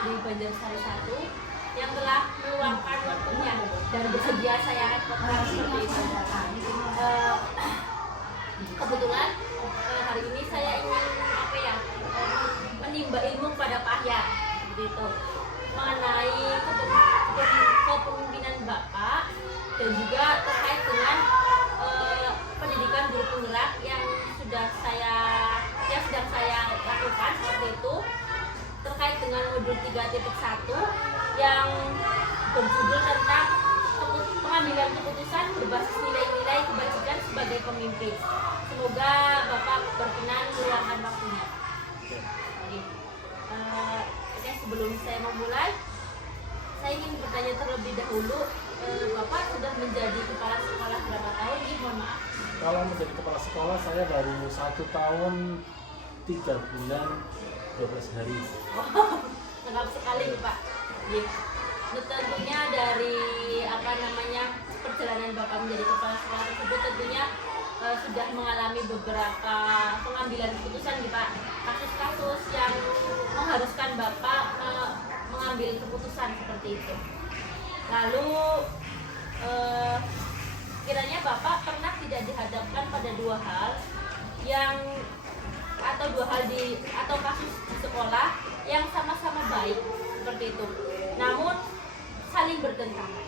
Negeri Banjarsari 1 yang telah meluangkan waktunya dan bersedia saya rekrutkan seperti itu. Kebetulan hari ini saya ingin menimba ilmu pada Pak Yat seperti itu mengenai kepemimpinan Bapak dan juga terkait dengan pendidikan guru penggerak yang sedang saya lakukan seperti itu, terkait dengan modul 3.1 yang berjudul tentang pengambilan keputusan berbasis nilai-nilai kebajikan sebagai pemimpin. Semoga Bapak berkenan meluangkan waktunya. Oke, sebelum saya memulai, saya ingin bertanya terlebih dahulu, Bapak sudah menjadi kepala sekolah berapa tahun? Mohon maaf. Kalau menjadi kepala sekolah saya baru 1 tahun 3 bulan 12 hari. Oh, lengkap sekali Pak. Tentunya dari perjalanan Bapak menjadi kepala sekolah tersebut tentunya sudah mengalami beberapa pengambilan keputusan Pak. Kasus-kasus yang mengharuskan Bapak mengambil keputusan seperti itu. Lalu kiranya Bapak pernah tidak dihadapkan pada dua hal atau kasus di sekolah yang sama-sama baik seperti itu, namun saling bertentangan.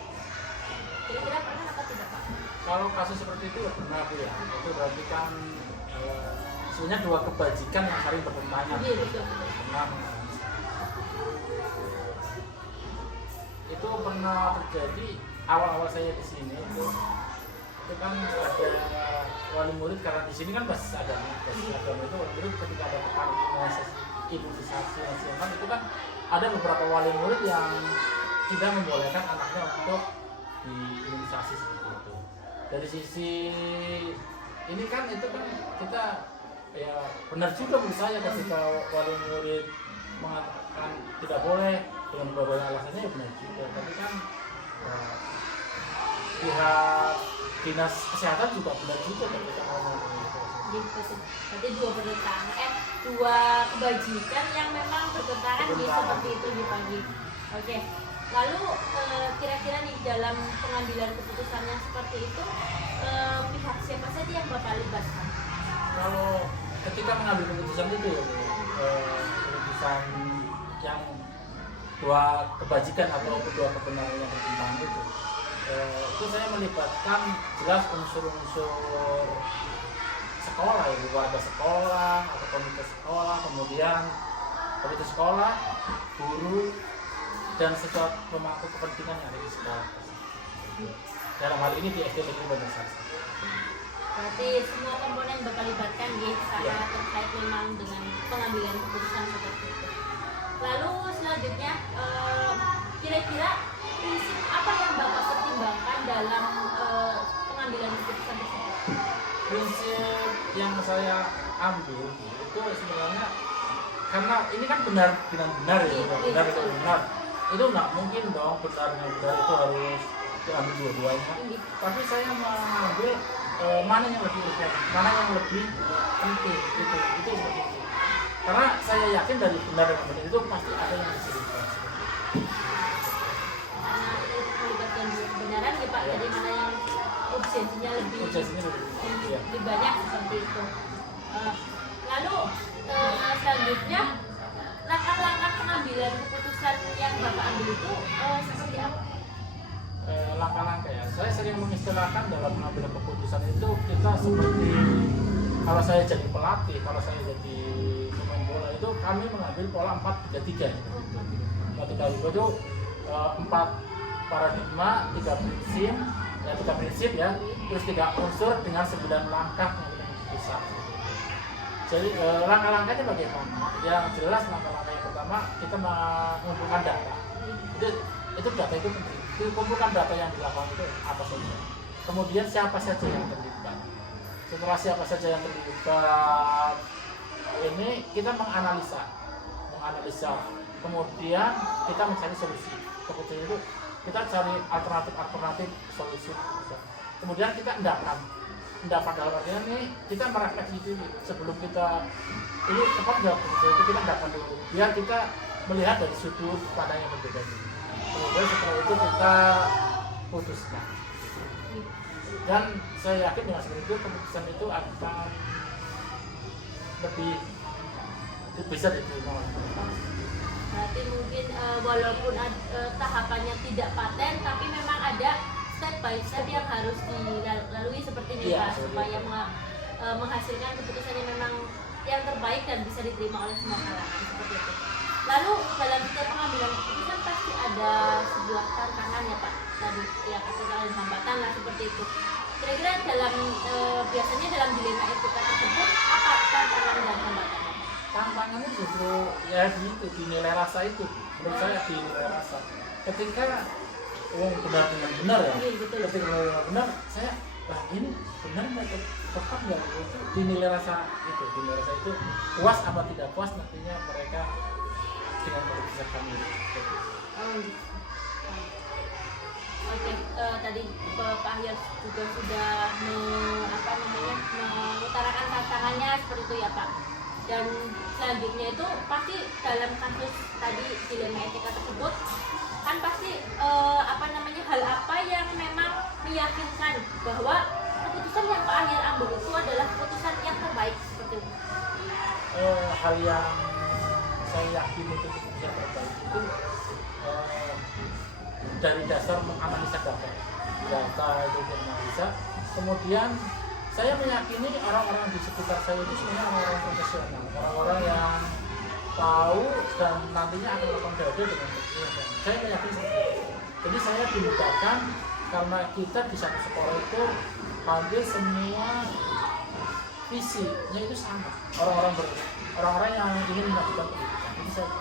Kira-kira pernah apa tidak Pak? Kalau kasus seperti itu pernah Bu ya. Itu berarti kan sebenarnya dua kebajikan yang saling bertentangan. Iya, betul. Pernah. Itu pernah terjadi awal-awal saya di sini itu kan ada wali murid, karena di sini kan basis agama itu wali murid ketika ada imunisasi nasional itu kan ada beberapa wali murid yang tidak membolehkan anaknya untuk diimunisasi seperti itu. Dari sisi ini kan itu kan kita ya benar juga menurut saya ketika wali murid mengatakan tidak boleh dengan beberapa alasannya, ya benar juga, tapi kan pihak dinas kesehatan juga benar juga ketika ngomong itu. Berarti dua kebajikan yang memang bertentangan seperti itu di pagi. Oke. Lalu kira-kira nih dalam pengambilan keputusan yang seperti itu pihak siapa saja yang Bapak libatkan? Kalau ketika mengambil keputusan itu ya, keputusan yang dua kebajikan atau dua kebenaran yang bertentangan itu saya melibatkan jelas unsur-unsur sekolah, ya, keluarga sekolah atau komite sekolah, kemudian komite sekolah, guru, dan setiap pemangku kepentingan yang ada di sekolah. Dalam hal ini di SD Negeri Banjarsari. Berarti semua komponen bakal libatkan saya terkait memang dengan pengambilan keputusan seperti itu. Lalu selanjutnya kira-kira prinsip apa yang Bapak pertimbangkan dalam pengambilan keputusan tersebut? Prinsip yang saya ambil itu sebenarnya karena ini kan benar ya, benar. Itu nggak mungkin dong benar itu harus diambil dua-duanya. Tapi saya mengambil mana yang lebih urgent, mana yang lebih penting itu seperti itu. Karena saya yakin dari benar dan benar itu pasti ada yang disebutkan. Karena melibatkan kebenaran ya Pak, jadi mana yang urgensinya lebih banyak seperti itu. Lalu selanjutnya langkah-langkah pengambilan keputusan yang Bapak ambil itu seperti apa? Langkah-langkah ya, saya sering mengistilahkan dalam mengambil keputusan itu kita seperti kalau saya jadi pelatih, kalau saya jadi pemain bola itu kami mengambil pola 4-3-3 itu 4 paradigma, 3 prinsip ya, terus 3 unsur dengan 9 langkah yang kita bisa. Jadi langkah-langkahnya bagaimana? Yang jelas langkah-langkah yang pertama kita mengumpulkan data. Itu data itu penting. Kumpulkan data yang di lapangan itu apa saja. Kemudian siapa saja yang terlibat. Setelah siapa saja yang terlibat, ini kita menganalisa. Kemudian kita mencari solusi. Kemudian itu kita cari alternatif solusi. Kemudian kita endapan dalam artinya ini kita merefleksi dulu sebelum kita ini tepat nggak, itu kita endapan dulu biar kita melihat dari sudut pandang yang berbeda dulu. Kemudian setelah itu kita putuskan. Dan saya yakin dengan seperti itu keputusan itu akan lebih bisa diterima oleh mereka. Berarti mungkin walaupun tahapannya tidak paten, tapi memang ada step by step yang harus dilalui seperti ini Iya, Pak, supaya menghasilkan keputusan yang memang yang terbaik dan bisa diterima oleh semua kalangan seperti itu. Lalu dalam setiap pengambilan keputusan pasti ada sebuah tantangan ya Pak, tadi yang ada hambatan lah seperti itu. Kira-kira dalam biasanya dalam dilema etika tersebut apa tantangan dan hambatannya? Tantangannya justru ya di nilai rasa itu. Menurut saya di nilai rasa. Ketika benar dengan benar ya. Iya, betul. Ketika benar saya ini benar nggak tepat nggak itu di nilai rasa itu. Di nilai rasa itu puas apa tidak puas nantinya mereka dengan keputusan kami. Oke, tadi Pak Ahyar juga sudah mengutarakan tantangannya seperti itu ya Pak. Dan selanjutnya itu pasti dalam kasus tadi dilema etika tersebut kan pasti hal apa yang memang meyakinkan bahwa keputusan yang Pak Ahyar ambil itu adalah keputusan yang terbaik seperti itu. Hal yang saya yakin itu keputusan terbaik itu dari dasar menganalisa data itu menganalisa, kemudian saya meyakini orang-orang di sekitar saya itu sebenarnya orang-orang profesional, orang-orang yang tahu dan nantinya akan melakukan data dengan keputusan. Saya meyakini seperti itu. Jadi saya dimudahkan karena kita di satu sekolah itu hampir semua visinya itu sama, orang-orang yang ingin melakukan pendidikan. Jadi saya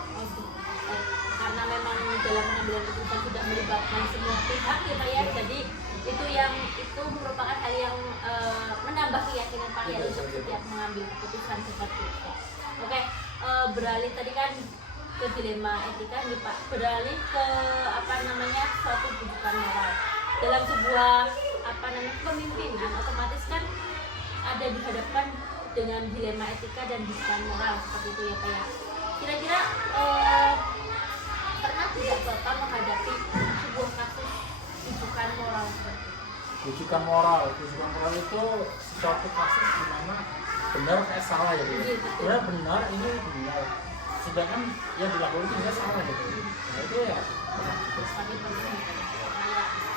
karena memang dalam pengambilan keputusan sudah melibatkan semua pihak ya Pak ya, jadi itu merupakan hal yang menambah keyakinan Pak ya untuk setiap mengambil keputusan seperti itu. Oke, beralih tadi kan ke dilema etika nih Pak, beralih ke suatu bujukan moral dalam sebuah kepemimpinan, otomatis kan ada dihadapkan dengan dilema etika dan bujukan moral seperti itu ya Pak ya. Kira-kira pernah tidak Bapak menghadapi sebuah kasus bujukan moral seperti itu? Bujukan moral itu suatu kasus di mana benar kayak salah ya Bu. Iya, Benar ini benar, sedangkan yang dilakukan itu juga salah gitu. Nah itu ya. Tapi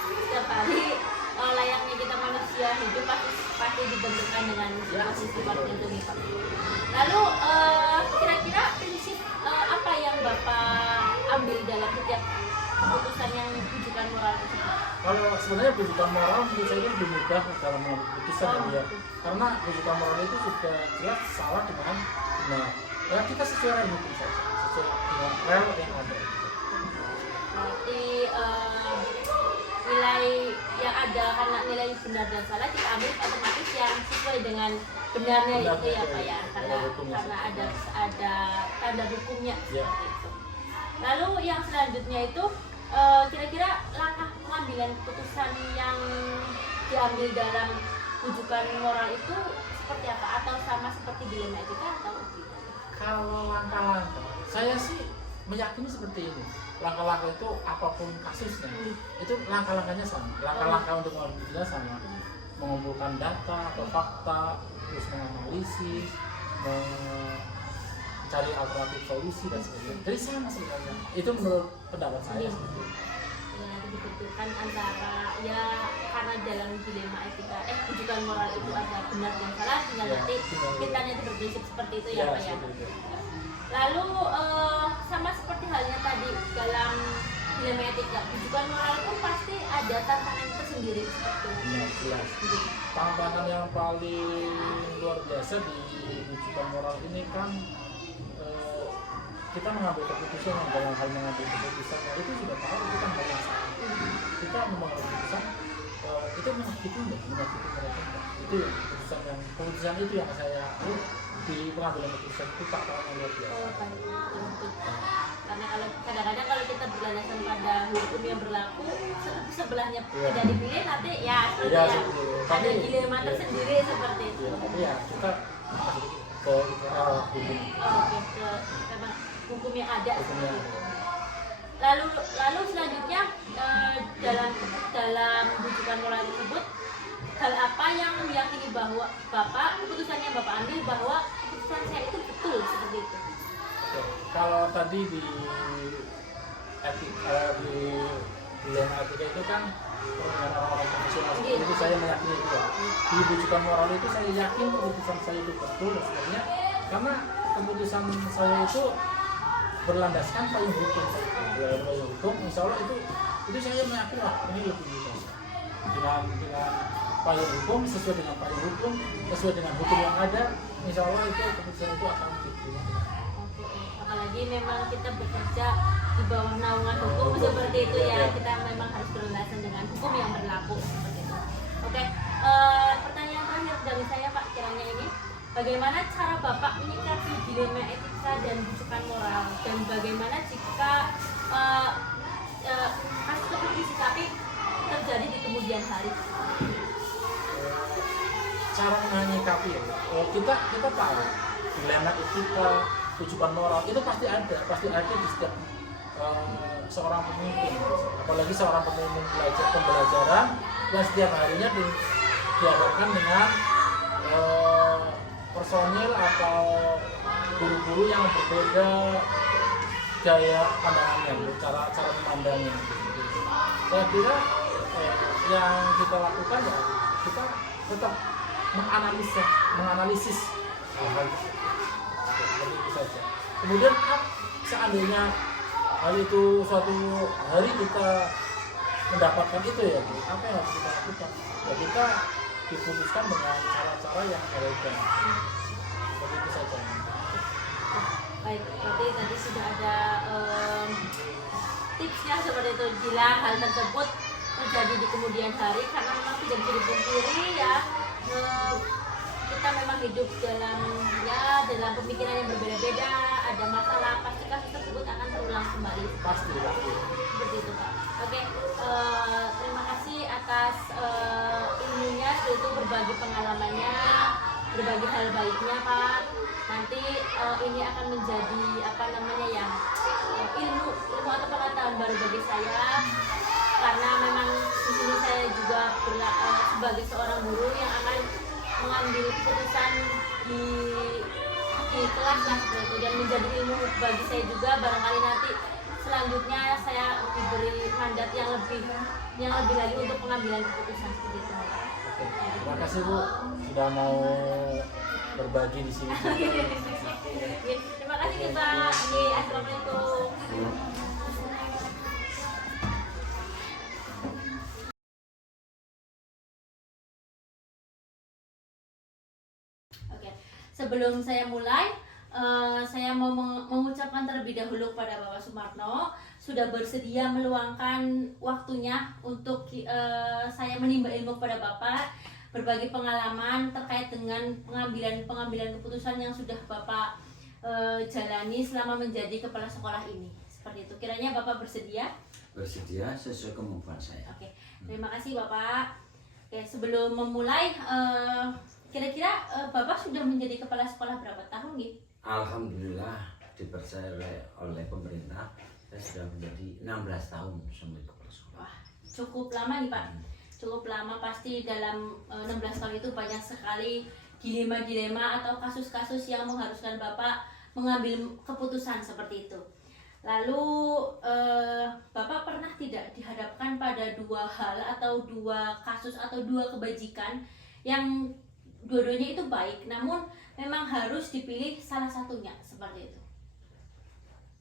setiap hari layaknya kita manusia hidup pasti dibentukkan dengan situasi seperti itu nih Pak. Lalu kira-kira prinsip apa yang Bapak ambil dalam setiap keputusan yang bujukan moral tersebut? Kalau sebenarnya bujukan moral menurut saya lebih mudah dalam mengambil keputusan ya, karena bujukan moral itu sudah jelas salah dengan benar. Ya kita sesuai hukum saja, sesuai dengan rel yang ada. Berarti nilai yang ada karena nilai benar dan salah kita ambil otomatis yang sesuai dengan benarnya itu ya Pak ya, karena ada tanda hukumnya seperti itu. Lalu yang selanjutnya itu kira-kira langkah pengambilan keputusan yang diambil dalam bujukan moral itu seperti apa, atau sama seperti dilema etika atau tidak? Kalau langkah-langkah, saya sih meyakini seperti ini. Langkah-langkah itu apapun kasusnya, itu langkah-langkahnya sama. Langkah-langkah untuk mengambil keputusan sama, mengumpulkan data atau fakta, terus menganalisis, mencari alternatif solusi dan sebagainya. Jadi sama sebenarnya. Itu menurut pendapat saya. Ya, dibenturkan antara ya karena dalam dilema etika bujukan moral itu ada benar dan salah, tinggal nanti kitanya itu berprinsip seperti itu ya Pak ya. Lalu sama seperti halnya tadi dalam dilema etika, bujukan moral pun pasti ada tantangan tersendiri seperti itu. Jelas. Tantangan yang paling luar biasa di bujukan moral ini kan kita mengambil keputusan dalam hal mengambil keputusan itu sudah tahu itu kan hal yang salah. Kita mengambil keputusan itu menyakiti mereka itu keputusan itu yang saya di pengambilan keputusan itu tantangan yang luar biasa. Karena kalau kadang-kadang kalau kita berlandaskan pada hukum yang berlaku, sebelahnya tidak dipilih nanti ya ada dilema tersendiri seperti itu. Tapi ya kita ke hukum. Hukum yang ada Hukum seperti yang itu. ada. Lalu selanjutnya dalam rujukan moral tersebut, hal apa yang meyakini bahwa keputusan yang Bapak ambil bahwa keputusan saya itu betul seperti itu? Oke. Kalau tadi di di dilema etika itu kan perlindungan orang-orang profesional, Iya. itu saya meyakini itu ya. Di rujukan moral itu saya yakin keputusan saya itu betul sebenarnya, karena keputusan saya itu berlandaskan payung hukum. Payung hukum, insya Allah itu saya meyakini lah ini lebih baik. Dengan payung hukum, sesuai dengan payung hukum, sesuai dengan hukum yang ada, insya Allah itu keputusan itu akan diterima. Oke, apalagi memang kita bekerja di bawah naungan hukum seperti itu ya, kita memang harus berlandaskan dengan hukum yang berlaku seperti itu. Oke, pertanyaan terakhir dari saya Pak, kiranya ini, bagaimana cara Bapak menyikapi dilema etika dan rujukan moral, dan bagaimana jika kasus tersebut disikapi terjadi di kemudian hari? Cara menyikapi ya, kita tahu dilema etika, rujukan moral itu pasti ada di setiap seorang pemimpin, apalagi seorang pemimpin pembelajaran yang setiap harinya dihadapkan dengan personil atau guru-guru yang berbeda gaya pandangannya, cara memandangnya. Saya kira yang kita lakukan ya kita tetap menganalisis hal seperti itu saja. Kemudian seandainya hal itu suatu hari kita mendapatkan itu ya, apa yang harus kita lakukan? Ya kita diputuskan dengan cara-cara yang elegan. Seperti itu saja. Baik, berarti tadi sudah ada tipsnya seperti itu. Bila hal tersebut terjadi di kemudian hari, karena memang tidak bisa dipungkiri ya, kita memang hidup dalam pemikiran yang berbeda-beda, ada masalah, pasti kasus tersebut akan terulang kembali. Pasti. Seperti itu Pak. Oke, terima kasih atas ilmunya, itu berbagi pengalamannya, berbagi hal baiknya Pak. Nanti ini akan menjadi ilmu atau pengetahuan baru bagi saya, karena memang di sini saya juga sebagai seorang guru yang akan mengambil keputusan di kelas lah seperti itu, dan menjadi ilmu bagi saya juga. Barangkali nanti selanjutnya saya diberi mandat yang lebih lagi untuk pengambilan keputusan seperti itu. Oke. Terima kasih Bu sudah mau berbagi di sini. Terima kasih Pak. Assalamualaikum. Oke, sebelum saya mulai, saya mau mengucapkan terlebih dahulu kepada Bapak Sumarno sudah bersedia meluangkan waktunya untuk saya menimba ilmu kepada Bapak, berbagi pengalaman terkait dengan pengambilan keputusan yang sudah Bapak jalani selama menjadi kepala sekolah ini. Seperti itu. Kiranya Bapak bersedia? Bersedia sesuai kemampuan saya. Oke, terima kasih Bapak. Oke, sebelum memulai, kira-kira Bapak sudah menjadi kepala sekolah berapa tahun nih? Alhamdulillah dipercaya oleh pemerintah, saya sudah menjadi 16 tahun sebagai kepala sekolah. Wah, cukup lama nih Pak. Cukup lama, pasti dalam 16 tahun itu banyak sekali dilema-dilema atau kasus-kasus yang mengharuskan Bapak mengambil keputusan seperti itu. Lalu Bapak pernah tidak dihadapkan pada dua hal atau dua kasus atau dua kebajikan yang dua-duanya itu baik, namun memang harus dipilih salah satunya seperti itu?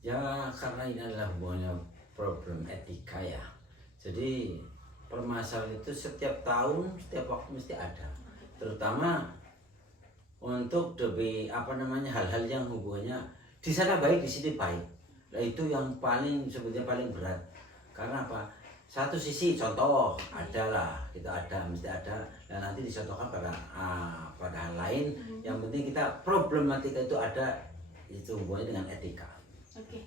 Ya karena ini adalah hubungannya problem etika ya. Jadi permasalahan itu setiap tahun, setiap waktu mesti ada. Terutama untuk hal-hal yang hubungannya di sana baik, di sini baik. Nah itu yang sebetulnya paling berat. Karena apa? Satu sisi contoh adalah mesti ada, dan nanti dicontohkan pada hal lain. Yang penting kita problematika itu ada, itu hubungannya dengan etika. Oke,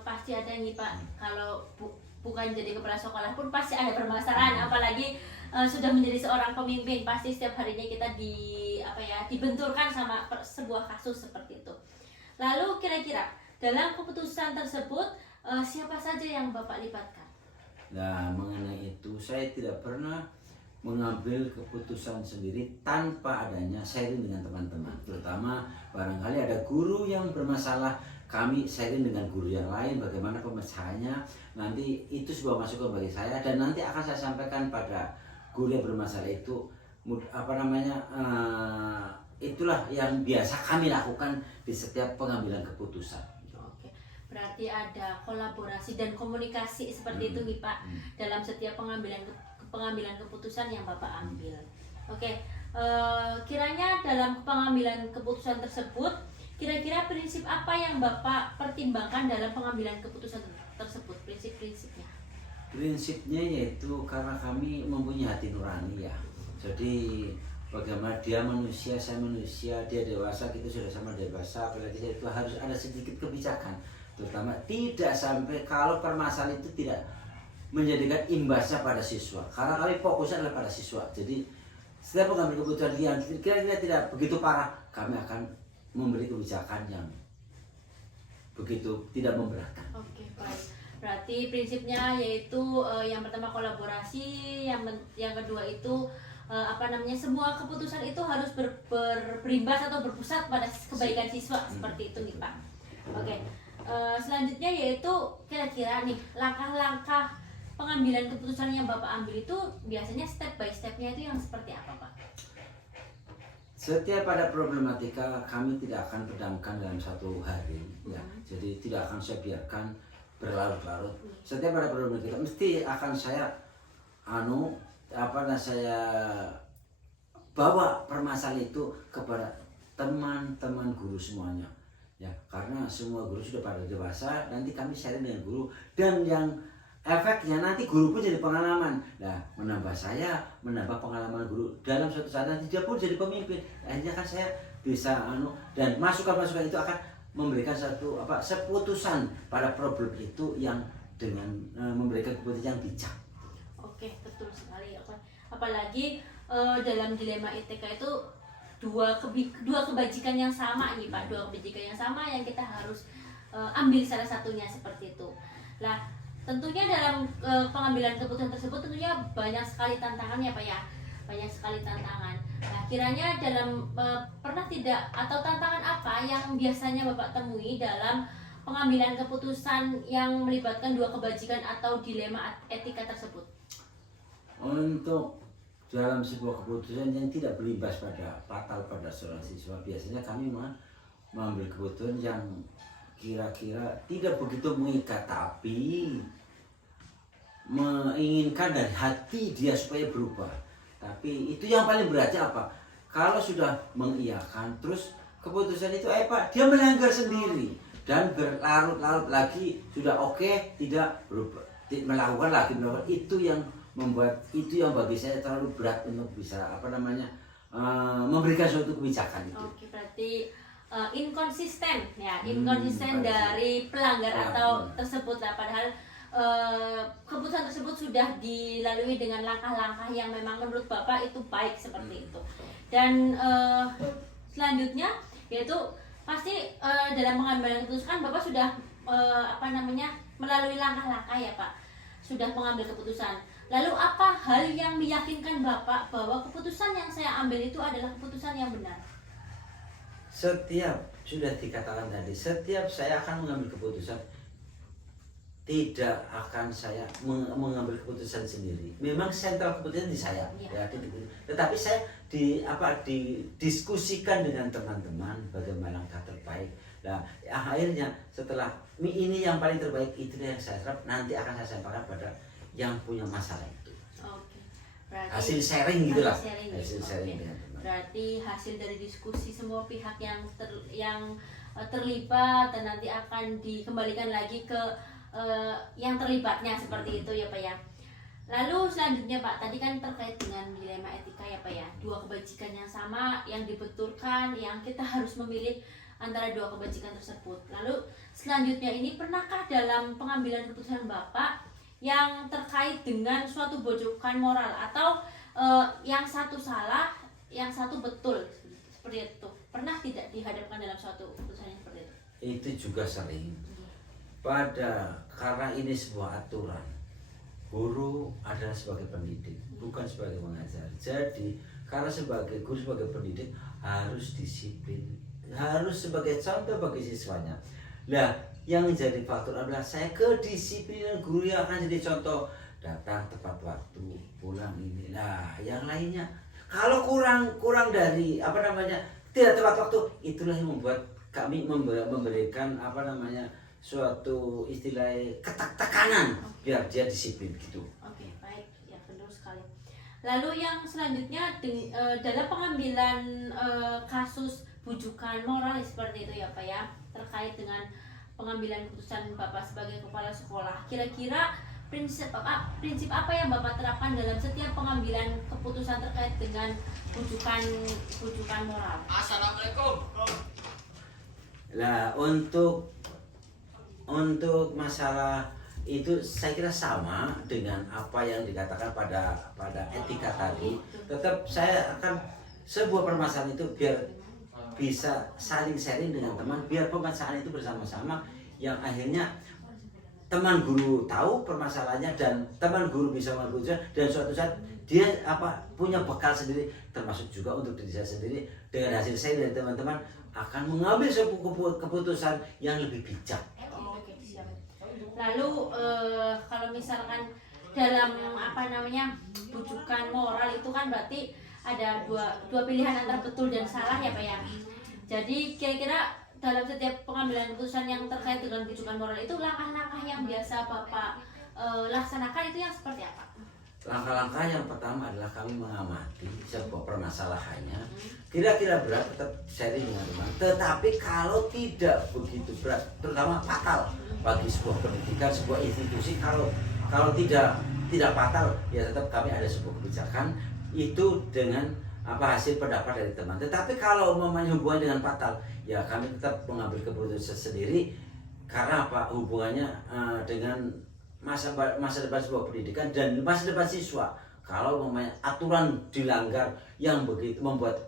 pasti ada nih Pak. Kalau bukan jadi kepala sekolah pun pasti ada permasalahan, apalagi sudah menjadi seorang pemimpin, pasti setiap harinya kita dibenturkan sama sebuah kasus seperti itu. Lalu kira-kira dalam keputusan tersebut siapa saja yang Bapak libatkan? Nah, mengenai itu saya tidak pernah mengambil keputusan sendiri tanpa adanya sharing dengan teman-teman. Terutama barangkali ada guru yang bermasalah, kami sharing dengan guru yang lain bagaimana pemecahannya. Nanti itu sebuah masukan bagi saya dan nanti akan saya sampaikan pada guru yang bermasalah itu. Itulah yang biasa kami lakukan di setiap pengambilan keputusan. Oke, berarti ada kolaborasi dan komunikasi seperti itu nih Pak dalam setiap pengambilan keputusan yang Bapak ambil. Oke, kiranya dalam pengambilan keputusan tersebut, kira-kira prinsip apa yang Bapak pertimbangkan dalam pengambilan keputusan tersebut? Prinsip-prinsipnya? Prinsipnya yaitu karena kami mempunyai hati nurani ya. Jadi bagaimana dia manusia, saya manusia, dia dewasa, kita sudah sama dewasa, apalagi itu harus ada sedikit kebijakan. Terutama tidak sampai kalau permasalahan itu tidak menjadikan imbasnya pada siswa. Karena kami fokusnya adalah pada siswa. Jadi setiap pengambil keputusan yang kira-kira tidak begitu parah, kami akan memberi kebijakan yang begitu tidak memberatkan. Oke, baik. Berarti prinsipnya yaitu yang pertama kolaborasi, yang kedua itu semua keputusan itu harus berimbas atau berpusat pada kebaikan siswa seperti itu nih Pak. Oke, selanjutnya yaitu kira-kira nih langkah-langkah pengambilan keputusan yang Bapak ambil itu biasanya step by stepnya itu yang seperti apa Pak? Setiap ada problematika kami tidak akan pedamkan dalam satu hari ya. Jadi tidak akan saya biarkan berlarut-larut. Setiap ada problematika mesti akan saya saya bawa permasalahan itu kepada teman-teman guru semuanya ya, karena semua guru sudah pada dewasa. Nanti kami sharing dengan guru dan yang efeknya nanti guru pun jadi pengalaman. Nah, menambah pengalaman guru dalam suatu saat nanti dia pun jadi pemimpin. Akhirnya kan saya bisa dan masukan-masukan itu akan memberikan seputusan pada problem itu yang dengan memberikan keputusan yang bijak. Oke, betul sekali. Apalagi dalam dilema ITK itu dua kebajikan yang sama nih Pak, dua kebajikan yang sama yang kita harus ambil salah satunya seperti itu. Nah, tentunya dalam pengambilan keputusan tersebut tentunya banyak sekali tantangannya Pak ya, banyak sekali tantangan. Nah, kiranya dalam pernah tidak atau tantangan apa yang biasanya Bapak temui dalam pengambilan keputusan yang melibatkan dua kebajikan atau dilema etika tersebut? Untuk dalam sebuah keputusan yang tidak berimbas fatal pada seorang siswa, biasanya kami mengambil keputusan yang kira-kira tidak begitu mengikat, tapi menginginkan dari hati dia supaya berubah. Tapi itu yang paling beratnya apa? Kalau sudah mengiyakan, terus keputusan itu Pak, dia melanggar sendiri dan berlarut-larut lagi, sudah oke, tidak berubah, melakukan lagi, itu yang membuat, itu yang bagi saya terlalu berat untuk bisa memberikan suatu kebijakan itu. Oke, berarti inkonsisten ya, inkonsisten dari pelanggar atau tersebut lah, padahal keputusan tersebut sudah dilalui dengan langkah-langkah yang memang menurut Bapak itu baik seperti itu. Dan selanjutnya yaitu pasti dalam pengambilan keputusan Bapak sudah melalui langkah-langkah ya Pak, sudah mengambil keputusan. Lalu apa hal yang meyakinkan Bapak bahwa keputusan yang saya ambil itu adalah keputusan yang benar? Setiap, sudah dikatakan tadi, setiap saya akan mengambil keputusan, tidak akan saya mengambil keputusan sendiri. Memang sentral keputusan di saya, ya. Tetapi saya didiskusikan dengan teman-teman bagaimana langkah terbaik. Nah, akhirnya setelah ini yang paling terbaik, itu yang saya serap, nanti akan saya sampaikan pada yang punya masalah itu. Oke. Berarti hasil sharing gitulah. Hasil sharing dengan teman. Berarti hasil dari diskusi semua pihak yang terlibat dan nanti akan dikembalikan lagi ke yang terlibatnya seperti itu ya Pak ya. Lalu selanjutnya Pak, tadi kan terkait dengan dilema etika ya Pak ya, dua kebajikan yang sama yang dibenturkan, yang kita harus memilih antara dua kebajikan tersebut. Lalu selanjutnya ini, pernahkah dalam pengambilan keputusan Bapak yang terkait dengan suatu bojokan moral atau yang satu salah, yang satu betul seperti itu, pernah tidak dihadapkan dalam suatu keputusan yang seperti itu? itu juga sering karena ini sebuah aturan. Guru adalah sebagai pendidik, bukan sebagai pengajar. Jadi karena sebagai guru, sebagai pendidik harus disiplin, harus sebagai contoh bagi siswanya. Nah, yang menjadi faktor adalah saya kedisiplinan guru yang akan jadi contoh, datang tepat waktu, pulang ini. Nah, yang lainnya kalau kurang dari tidak tepat waktu, itulah yang membuat kami memberikan suatu istilah tekanan biar dia disiplin gitu. Oke, baik, ya benar sekali. Lalu yang selanjutnya dalam pengambilan kasus bujukan moral seperti itu ya Pak ya, terkait dengan pengambilan keputusan Bapak sebagai kepala sekolah, kira-kira prinsip apa yang Bapak terapkan dalam setiap pengambilan keputusan terkait dengan bujukan moral? Assalamualaikum. Nah, untuk masalah itu saya kira sama dengan apa yang dikatakan pada etika tadi. Tetap saya akan sebuah permasalahan itu biar bisa saling sharing dengan teman, biar permasalahan itu bersama-sama yang akhirnya teman guru tahu permasalahannya dan teman guru bisa mengajukan, dan suatu saat dia punya bekal sendiri, termasuk juga untuk diri saya sendiri dengan hasil sharing dari teman-teman akan mengambil sebuah keputusan yang lebih bijak. Oke, siap. Lalu kalau misalkan dalam bujukan moral itu kan berarti ada dua pilihan antara betul dan salah ya Pak ya. Jadi kira-kira dalam setiap pengambilan keputusan yang terkait dengan bujukan moral itu langkah-langkah yang biasa Bapak laksanakan itu yang seperti apa? Langkah-langkah yang pertama adalah kami mengamati sebuah permasalahannya. Kira-kira berat, tetap sharing dengan teman. Tetapi kalau tidak begitu berat, terutama fatal bagi sebuah pendidikan, sebuah institusi, kalau tidak fatal, ya tetap kami ada sebuah kebijakan itu dengan hasil pendapat dari teman. Tetapi kalau hubungan dengan fatal, ya kami tetap mengambil keputusan sendiri. Karena hubungannya dengan masa depan sebuah pendidikan dan masa depan siswa. Kalau aturan dilanggar yang begitu membuat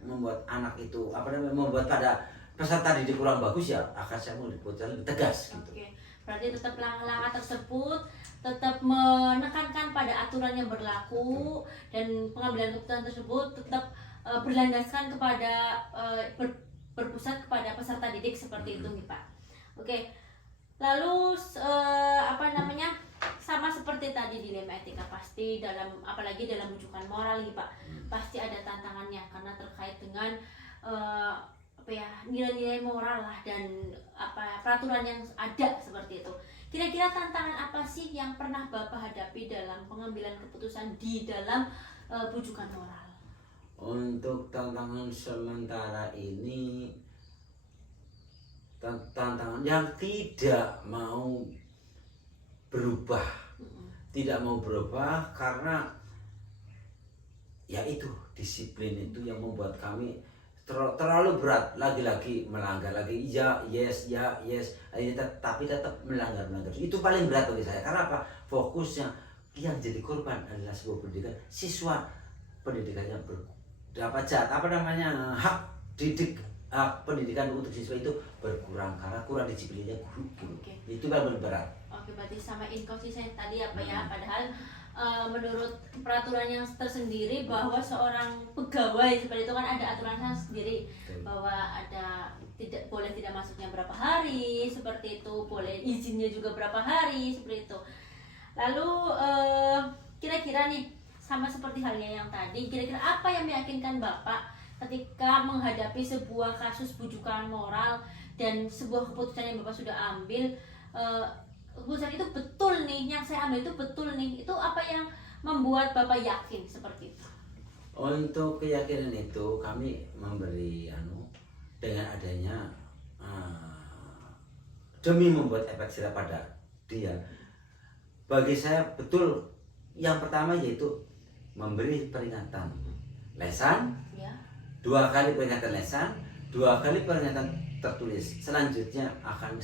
membuat anak itu membuat pada peserta didik kurang bagus, ya akan saya mau diputuskan lebih tegas gitu. Oke. Berarti tetap langkah-langkah tersebut tetap menekankan pada aturan yang berlaku dan pengambilan keputusan tersebut tetap berlandaskan kepada berpusat kepada peserta didik seperti itu nih Pak. Oke. Lalu sama seperti tadi dilema etika, pasti apalagi dalam bujukan moral nih Pak, pasti ada tantangannya karena terkait dengan nilai-nilai moral lah dan peraturan yang ada seperti itu. Kira-kira tantangan apa sih yang pernah Bapak hadapi dalam pengambilan keputusan di dalam bujukan moral? Untuk tantangan sementara ini, tantangan yang tidak mau berubah, karena ya itu disiplin itu yang membuat kami terlalu berat, lagi-lagi melanggar lagi, yes, tapi tetap melanggar itu paling berat bagi saya. Karena fokusnya yang jadi korban adalah sebuah pendidikan, siswa pendidikannya hak didik, pendidikan untuk siswa itu berkurang karena kurang disiplinnya guru. Oke. Itu paling berat. Oke, berarti sama inkonsisten tadi ya Pak ya. Padahal menurut peraturan yang tersendiri bahwa seorang pegawai seperti itu kan ada aturannya sendiri bahwa tidak masuknya berapa hari seperti itu, boleh izinnya juga berapa hari seperti itu. Lalu kira-kira nih sama seperti halnya yang tadi, kira-kira apa yang meyakinkan Bapak ketika menghadapi sebuah kasus bujukan moral dan sebuah keputusan yang Bapak sudah ambil, keputusan itu betul nih, yang saya ambil itu betul nih, itu apa yang membuat Bapak yakin seperti itu? Untuk keyakinan itu kami memberi dengan adanya demi membuat efek jerah pada dia. Bagi saya betul, yang pertama yaitu memberi peringatan lesan, 2 kali peringatan lesan, 2 kali peringatan tertulis. Selanjutnya akan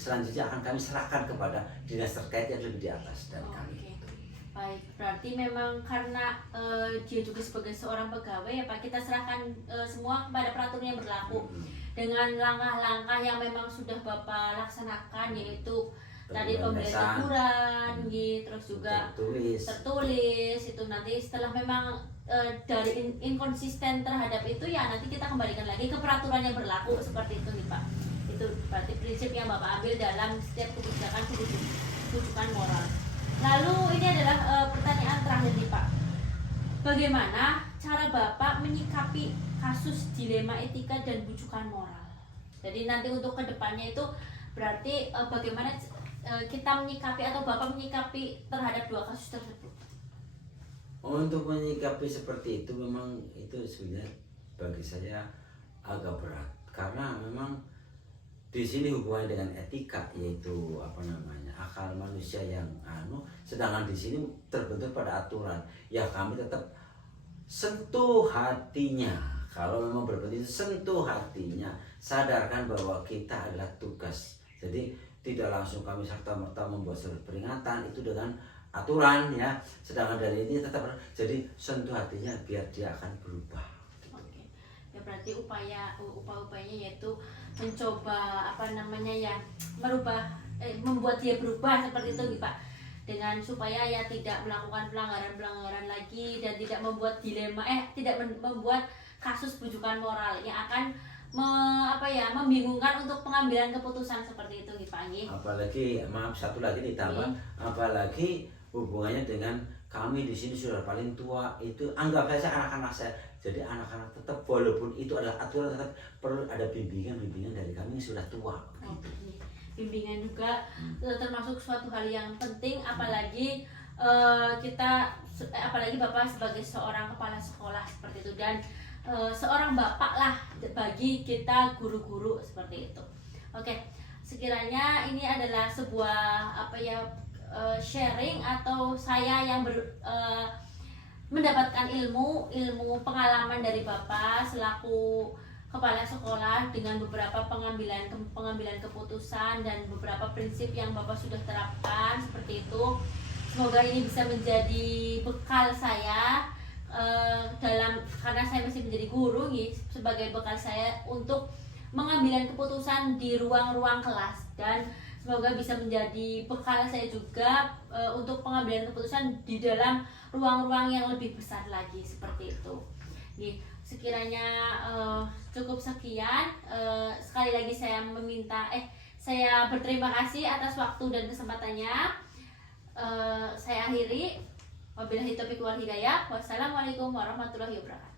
kami serahkan kepada dinas terkait yang lebih di atas dari kami. Baik, berarti memang karena dia juga sebagai seorang pegawai ya Pak, kita serahkan semua kepada peraturan yang berlaku dengan langkah-langkah yang memang sudah Bapak laksanakan, yaitu tadi pemberian teguran, gitu, terus juga tertulis itu nanti setelah memang dari inkonsisten terhadap itu ya nanti kita kembalikan lagi ke peraturan yang berlaku seperti itu nih Pak. Itu berarti prinsip yang Bapak ambil dalam setiap kebijakan kebijakan moral. Lalu ini adalah pertanyaan terakhir nih Pak. Bagaimana cara Bapak menyikapi kasus dilema etika dan bujukan moral? Jadi nanti untuk kedepannya itu berarti bagaimana kita menyikapi atau Bapak menyikapi terhadap dua kasus tersebut? Untuk menyikapi seperti itu memang itu sebenarnya bagi saya agak berat karena memang di sini hubungannya dengan etika, yaitu akal manusia yang sedangkan di sini terbentuk pada aturan. Ya kami tetap sentuh hatinya. Kalau memang berpenting sentuh hatinya, sadarkan bahwa kita adalah tugas. Jadi tidak langsung kami serta-merta membuat surat peringatan itu dengan aturan ya. Sedangkan dari ini tetap jadi sentuh hatinya biar dia akan berubah. Oke. Ya berarti upaya-upayanya yaitu mencoba merubah membuat dia berubah seperti itu nih Pak, dengan supaya ya tidak melakukan pelanggaran lagi dan tidak membuat tidak membuat kasus bujukan moral yang akan membingungkan untuk pengambilan keputusan seperti itu nih Pak. Apalagi satu lagi ditambah, apalagi hubungannya dengan kami di sini sudah paling tua, itu anggap saja anak-anak saya. Jadi anak-anak tetap walaupun itu adalah aturan tetap perlu ada bimbingan dari kami yang sudah tua. Gitu. Bimbingan juga termasuk suatu hal yang penting, apalagi apalagi Bapak sebagai seorang kepala sekolah seperti itu dan seorang bapak lah bagi kita guru-guru seperti itu. Oke, sekiranya ini adalah sebuah sharing atau saya yang mendapatkan ilmu pengalaman dari Bapak selaku kepala sekolah dengan beberapa pengambilan keputusan dan beberapa prinsip yang Bapak sudah terapkan seperti itu. Semoga ini bisa menjadi bekal saya karena saya masih menjadi guru sebagai bekal saya untuk mengambil keputusan di ruang-ruang kelas, dan semoga bisa menjadi bekal saya juga untuk pengambilan keputusan di dalam ruang-ruang yang lebih besar lagi seperti itu. Sekiranya cukup sekian. Sekali lagi saya berterima kasih atas waktu dan kesempatannya. Saya akhiri. Wabillahi taufiq wal hidayah. Wassalamualaikum warahmatullahi wabarakatuh.